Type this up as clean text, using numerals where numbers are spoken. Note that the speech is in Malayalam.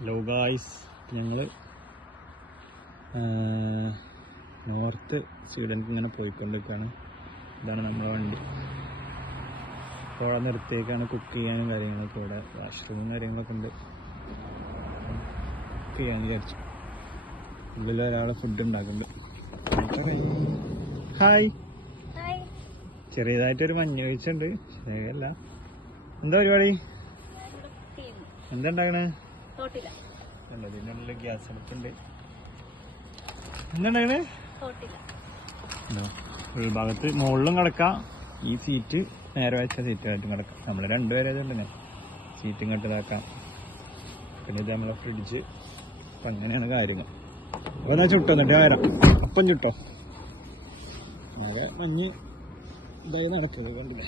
ഹലോ ഗായ്സ്, ഞങ്ങൾ നോർത്ത് സ്വീഡനിലേക്ക് ഇങ്ങനെ പോയിക്കൊണ്ടിരിക്കുകയാണ്. ഇതാണ് നമ്മുടെ വണ്ടി. അപ്പോൾ അവിടെ നിർത്തിയേക്കാണ് കുക്ക് ചെയ്യാനും കാര്യങ്ങളൊക്കെ. ഇവിടെ വാഷ്റൂമും കാര്യങ്ങളൊക്കെ ഉണ്ട്. കുക്ക് ചെയ്യാൻ വിചാരിച്ചു. ഉള്ളിൽ ഒരാൾ ഫുഡ് ഉണ്ടാക്കുന്നുണ്ട്. ഹായ്. ചെറിയതായിട്ടൊരു മഞ്ഞ വീഴ്ചയുണ്ട്. ശരിയല്ല. എന്താ പരിപാടി? എന്താ ഉണ്ടാക്കണേ? ഇതിനുള്ള ഗ്യാസ് അടുപ്പുണ്ട്. എന്താ ഉണ്ടാക്കണേ? ഉൾഭാഗത്ത് മുകളിലും കിടക്കാം. ഈ സീറ്റ് നേരെ വെച്ച സീറ്റായിട്ടും കിടക്കാം. നമ്മൾ രണ്ടുപേരെ തന്നെ സീറ്റ് ഇങ്ങോട്ട് ഇതാക്കാം. പിന്നെ ഇത് നമ്മളെ ഫ്രിഡ്ജ്. അപ്പം അങ്ങനെയാണ് കാര്യങ്ങൾ. അപ്പോൾ എന്നാ ചുട്ടോ, എന്നിട്ട് വരാം. അപ്പം ചുട്ടോ. മഴ മഞ്ഞ് ഇതായി നടക്കുന്നത് കണ്ടില്ലേ?